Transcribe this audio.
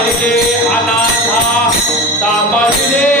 तापले अनाथा तापले